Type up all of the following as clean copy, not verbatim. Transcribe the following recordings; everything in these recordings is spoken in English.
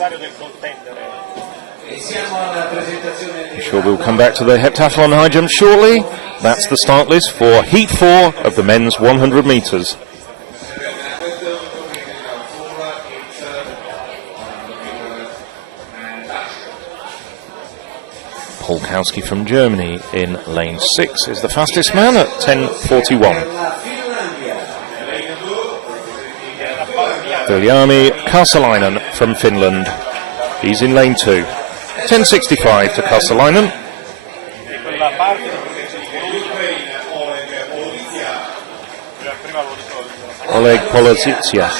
I'm sure we'll come back to the heptathlon high jump shortly. That's the start list for Heat 4 of the men's 100 metres. Polkowski from Germany in lane 6 is the fastest man at 10:41. Viljami Kaasalainen from Finland. He's in lane 2. 10:65 to Kaasalainen. Oleg Polozitsya.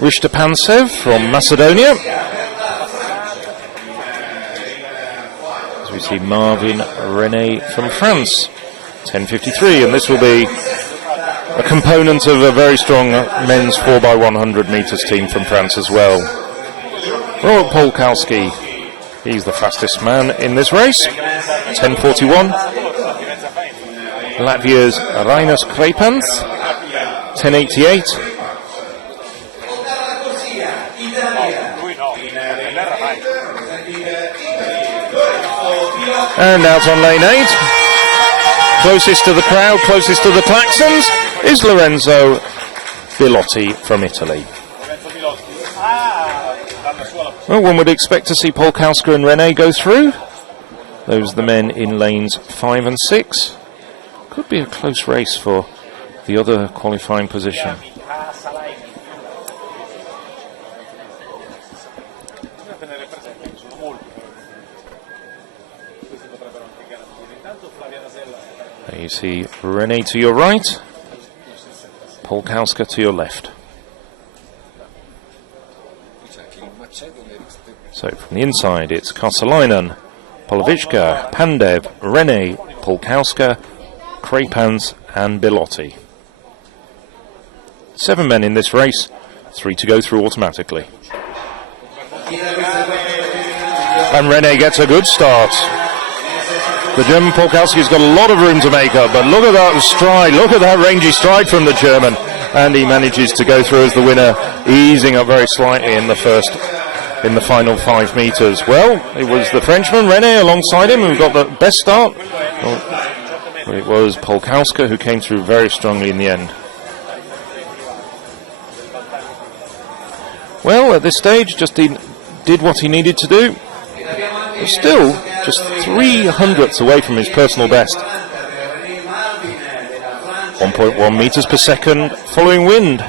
Rishtapantsev from Macedonia. As we see Marvin René from France. 10:53, and this will be a component of a very strong men's 4x100 metres team from France as well. Robert Polkowski, he's the fastest man in this race. 10:41. Latvia's Reinis Kreipāns. 10:88. And out on lane 8. Closest to the crowd, closest to the klaxons, is Lorenzo Bilotti from Italy. Well, one would expect to see Polkowska and René go through. Those are the men in lanes 5 and 6. Could be a close race for the other qualifying position. There you see René to your right, Polkowska to your left. So from the inside it's Kaasalainen, Polovichka, Pandev, René, Polkowska, Kreipāns and Bilotti. 7 men in this race, 3 to go through automatically. And René gets a good start. The German Polkowski's got a lot of room to make up, but look at that stride, look at that rangy stride from the German. And he manages to go through as the winner, easing up very slightly in the final 5 metres. Well, it was the Frenchman, René, alongside him, who got the best start. But it was Polkowska who came through very strongly in the end. Well, at this stage, just did what he needed to do. But still, just 300ths away from his personal best. 1.1 metres per second following wind.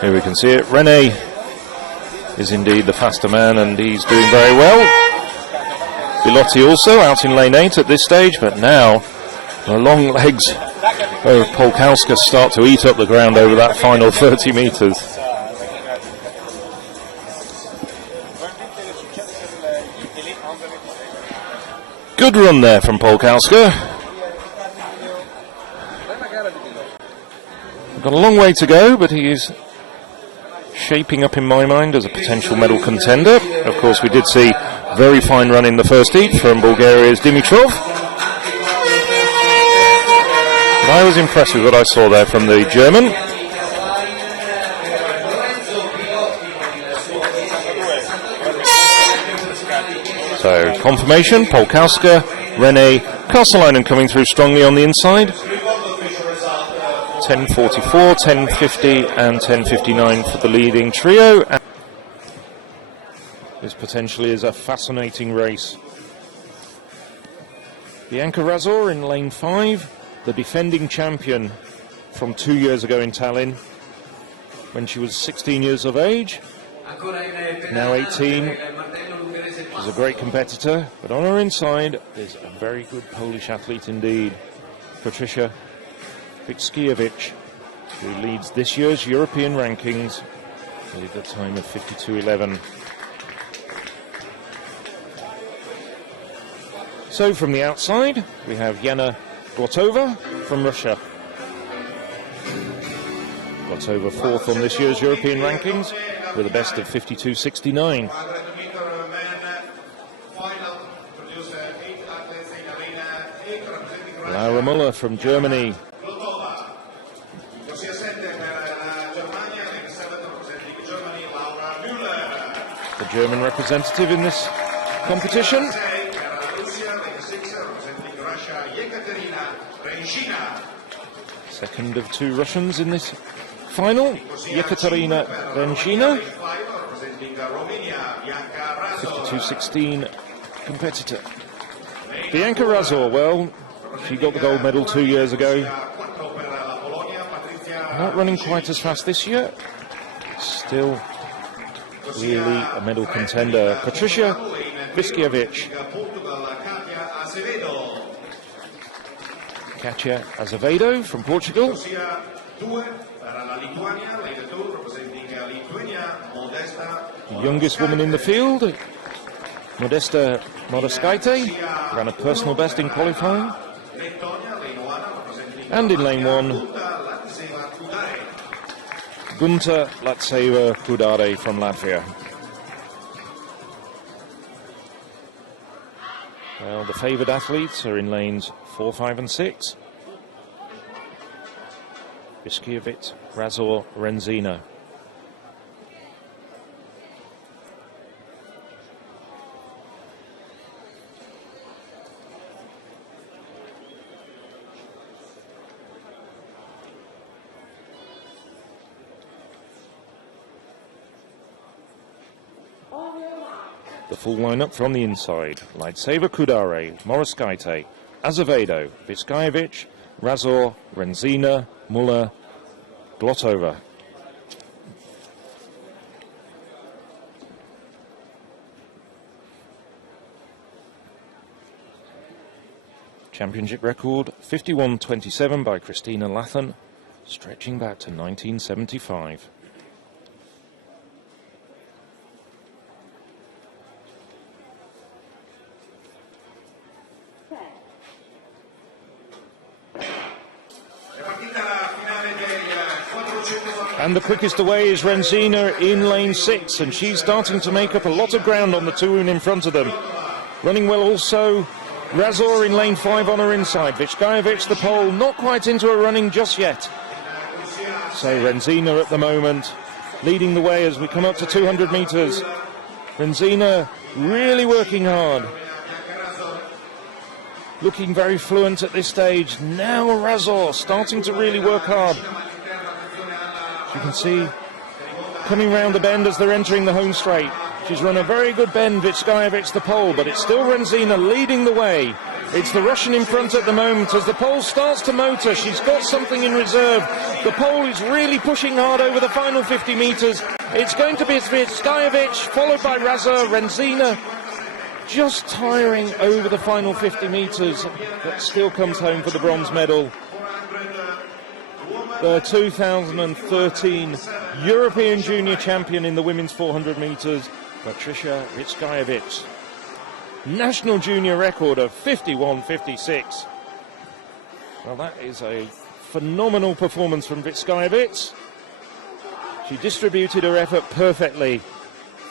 Here we can see it. René is indeed the faster man, and he's doing very well. Bilotti also out in lane 8 at this stage, but now the long legs of Polkowska start to eat up the ground over that final 30 metres. Good run there from Polkowska. Got a long way to go, but he is shaping up in my mind as a potential medal contender. Of course, we did see a very fine run in the first heat from Bulgaria's Dimitrov. But I was impressed with what I saw there from the German. So, confirmation, Polkowska, René, Kaasalainen coming through strongly on the inside. 10:44, 10:50 and 10:59 for the leading trio. This potentially is a fascinating race. Bianca Razor in lane 5, the defending champion from 2 years ago in Tallinn, when she was 16 years of age, now 18. She's a great competitor, but on her inside is a very good Polish athlete indeed, Patricia Wickiewicz, who leads this year's European rankings with a time of 52.11. So from the outside, we have Yana Glotova from Russia. Glotova 4th on this year's European rankings with a best of 52.69. Laura Müller from Germany. The German representative in this competition. Second of two Russians in this final, Yekaterina Renshina, 52-16 competitor. Bianca Razor, well, she got the gold medal 2 years ago. Not running quite as fast this year. Still really a medal contender. Patricia Viskiewicz. Katia Azevedo from Portugal. The youngest woman in the field, Modesta Moraskaite, ran a personal best in qualifying. And in lane one, Gunta Latiševa-Čudare from Latvia. Well, the favoured athletes are in lanes 4, 5 and 6. Viskiewicz, Razor, Renzina. The full lineup from the inside: Latiševa-Čudare, Moraskaite, Azevedo, Viskiewicz, Razor, Renzina, Müller, Glotova. Championship record 51.27 by Christina Lathan, stretching back to 1975. And the quickest away is Renzina in lane 6, and she's starting to make up a lot of ground on the two women in front of them. Running well also, Razor in lane 5 on her inside. Viskiewicz, the pole, not quite into her running just yet. So Renzina at the moment leading the way as we come up to 200 metres. Renzina really working hard. Looking very fluent at this stage. Now Razor starting to really work hard. You can see coming round the bend as they're entering the home straight. She's run a very good bend, Viskiewicz, the pole, but it's still Renzina leading the way. It's the Russian in front at the moment as the pole starts to motor. She's got something in reserve. The pole is really pushing hard over the final 50 metres. It's going to be Viskiewicz, followed by Razor. Renzina just tiring over the final 50 metres, but still comes home for the bronze medal. The 2013 European Junior Champion in the women's 400 metres, Patricia Viskiewicz. National junior record of 51.56. Well, that is a phenomenal performance from Viskiewicz. She distributed her effort perfectly.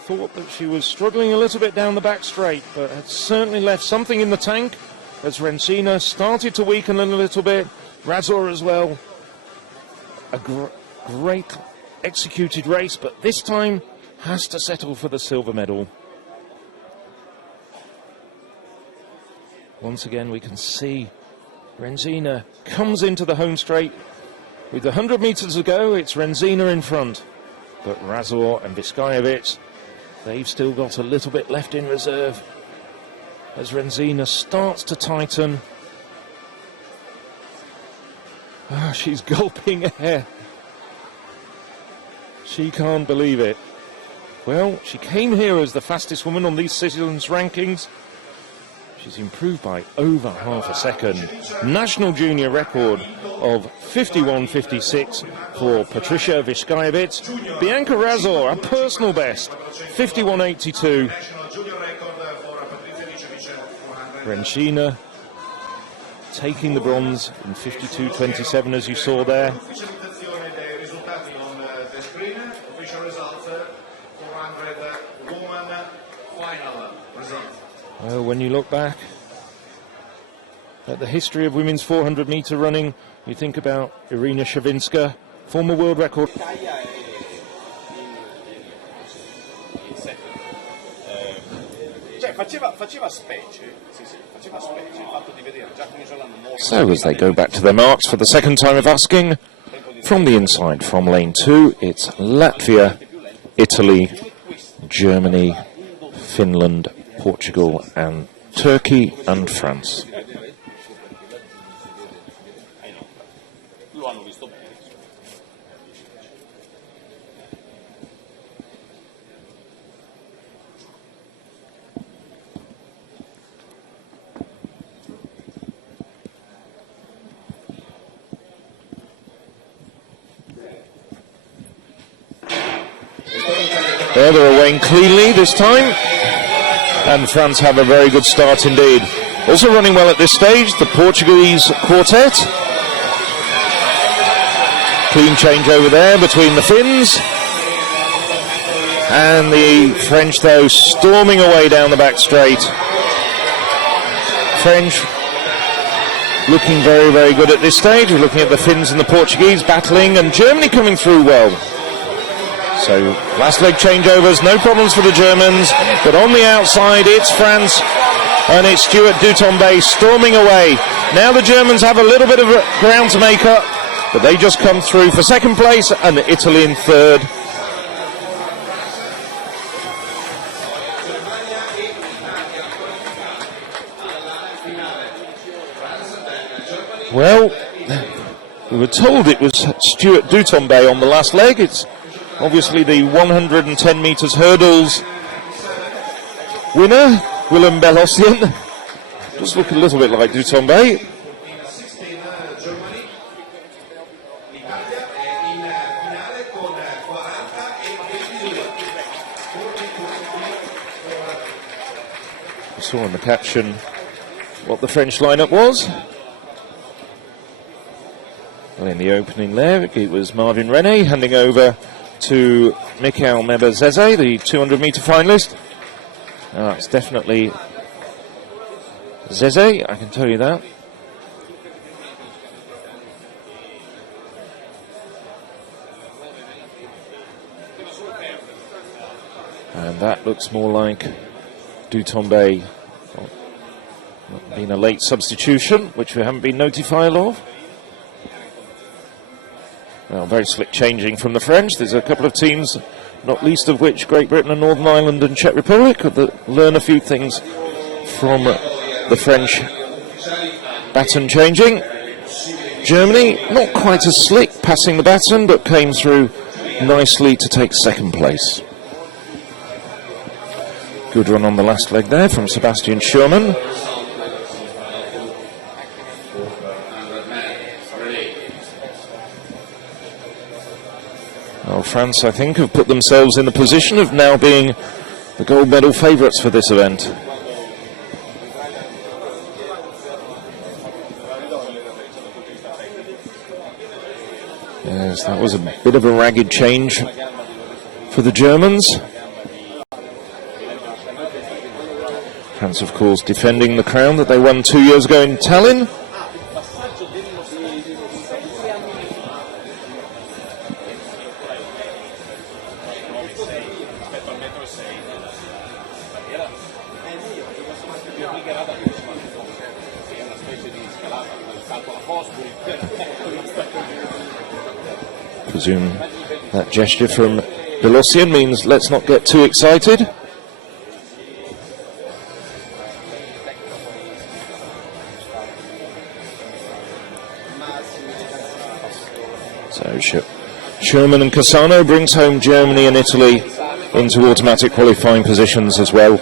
Thought that she was struggling a little bit down the back straight, but had certainly left something in the tank as Renzina started to weaken a little bit. Razor as well. A great executed race, but this time has to settle for the silver medal. Once again, we can see Renzina comes into the home straight. With 100 metres to go, it's Renzina in front. But Razor and Viskiewicz, they've still got a little bit left in reserve as Renzina starts to tighten. She's gulping air. She can't believe it. Well, she came here as the fastest woman on these season's rankings. She's improved by over half a second. National junior record of 51.56 for Patricia Viskiewicz. Bianca Razor, a personal best, 51.82. Renzina taking the bronze in 52.27, as you saw there. Well, when you look back, at the history of women's 400-meter running, you think about Irina Shevchenko, former world record. So as they go back to their marks for the second time of asking, from the inside, from lane 2, it's Latvia, Italy, Germany, Finland, Portugal and Turkey and France. They're away cleanly this time, and France have a very good start indeed. Also running well at this stage, the Portuguese quartet. Clean change over there between the Finns. And the French, though, storming away down the back straight. French looking very, very good at this stage. We're looking at the Finns and the Portuguese battling, and Germany coming through well. So, last leg changeovers, no problems for the Germans, but on the outside it's France and it's Stuart Dutombe storming away. Now the Germans have a little bit of ground to make up, but they just come through for second place and Italy in third. Well, we were told it was Stuart Dutombe on the last leg. It's obviously the 110 metres hurdles winner, Willem Bellossian. Just look a little bit like Dutombe. I saw in the caption what the French lineup was. Well, in the opening there, it was Marvin René handing over to Mikhail Mebazeze, the 200-metre finalist. It's definitely Zeze, I can tell you that. And that looks more like Dutombe being a late substitution, which we haven't been notified of. Well, very slick changing from the French. There's a couple of teams, not least of which Great Britain and Northern Ireland and Czech Republic, that learn a few things from the French baton changing. Germany, not quite as slick passing the baton, but came through nicely to take second place. Good run on the last leg there from Sebastian Schürmann. Well, France, I think, have put themselves in the position of now being the gold medal favourites for this event. Yes, that was a bit of a ragged change for the Germans. France, of course, defending the crown that they won 2 years ago in Tallinn. Presume that gesture from Bellossian means let's not get too excited. So Schürmann and Cassano brings home Germany and Italy into automatic qualifying positions as well.